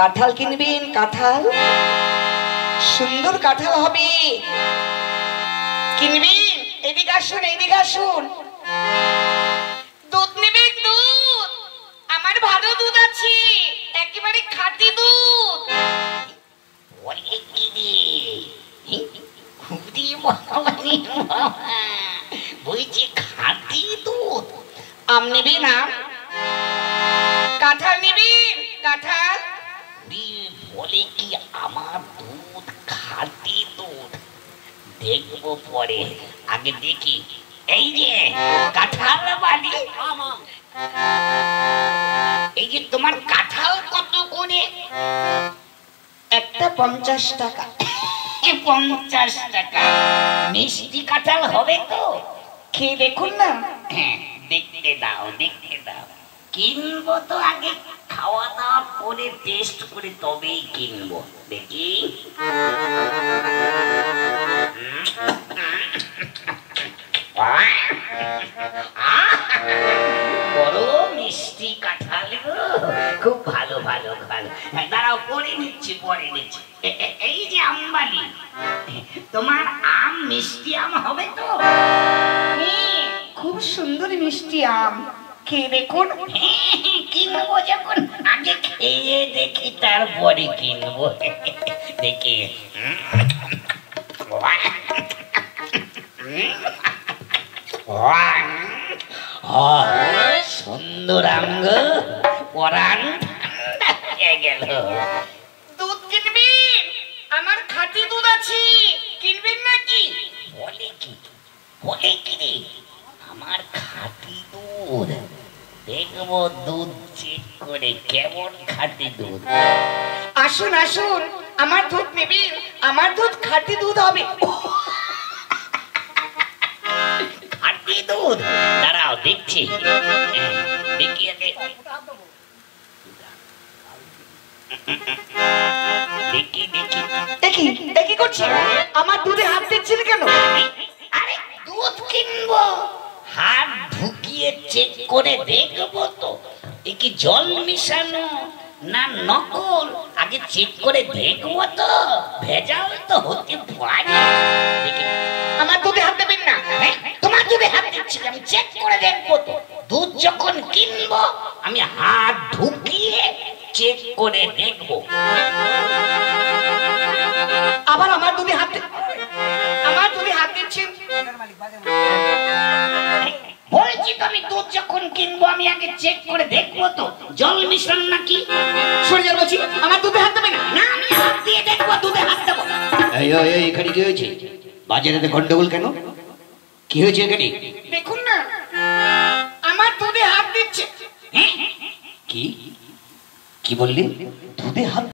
কাঁঠাল কিনবেন? কাঁঠাল, সুন্দর কাঁঠাল হবে, কিনবেন? এদিকে আসুন, এদিকে আসুন। দুধ নেবেন? দুধ, আমার ভালো দুধ আছে, একেবারে খাঁটি দুধ। বলছি খাঁটি দুধ। আম নেবে না? কাঁঠাল নেবেন? কাঁঠাল। বলে কি আমার দুধ খাঁটি দুধ? দেখবো পরে, আগে দেখি। এই যে কাঁঠাল বাড়ি, এই যে তোমার কাঁঠাল কত করে? একটা 50 টাকা। 50 টাকা। মিষ্টি কাঁঠাল হবে তো? খেয়ে দেখুন না। হ্যাঁ, দেখতে দাও, দেখতে দাও। কিনবো তো আগে, খাওয়া দাওয়া করে টেস্ট করে তবেই কিনবো। দেখি। বড় মিষ্টি কাঁঠাল গো, খুব ভালো ভালো ভালো। দাঁড়াও, পরে নিচ্ছি, পরে নিচ্ছি। এই যে আমবালি, তোমার আম মিষ্টি আম হবে তো? খুব সুন্দর মিষ্টি আম, খেয়ে দেখুন। কিনবো যখন আগে খেয়ে দেখি, তারপরে কিনবো। দেখি। সুন্দর আম গো, পরাণ ঠান্ডা হয়ে গেল। দুধ কিনবেন? আমার খাঁটি দুধ আছে, কিনবেন নাকি? বলে কি, বলে কি রে? আমার খাঁটি দুধ, দেখবো দুধ চেক করে কেমন খাঁটি দুধ। আসুন আসুন, আমার দুধ নেবেন? আমার দুধ খাঁটি দুধ হবে। খাঁটি দুধ, দাঁড়াও দেখছি। দেখি দেখি দেখি দেখি দেখি করছি, আমার দুধে হাত দিচ্ছেন কেন? আরে দুধ কিনবো, হাত ঢুকিয়ে চেক করে দেখবো তো এ কি জল মিশানো না নকল, আগে চেক করে দেখবো তো, ভেজাল তো হতে পারে। দেখি। আমার দুধে হাত দেবেন না। তোমার দুধে হাত দিচ্ছি, আমি চেক করে দেখবো তো। দুধ যখন কিনবো আমি হাত ঢুকিয়ে চেক করে দেখবো। আবার আমার দুধে হাত, আমার দুধে হাত দিচ্ছেন। বলছি তো, আমি দুধ যখন কিনবো আমি আগে চেক করে দেখবো তো জল মিশ্রণ নাকি। সরে যান বলছি, আমার দুধে হাত দেবেন না। না, আমি হাত দিয়ে দেখবো, দুধে হাত দেবো। এই এখানে কি হয়েছে? বাজারেতে গন্ডগোল কেন? কি হয়েছে এখানে? দেখুন না, আমার দুধে হাত দিচ্ছে। কি কি বললি? দুধে হাত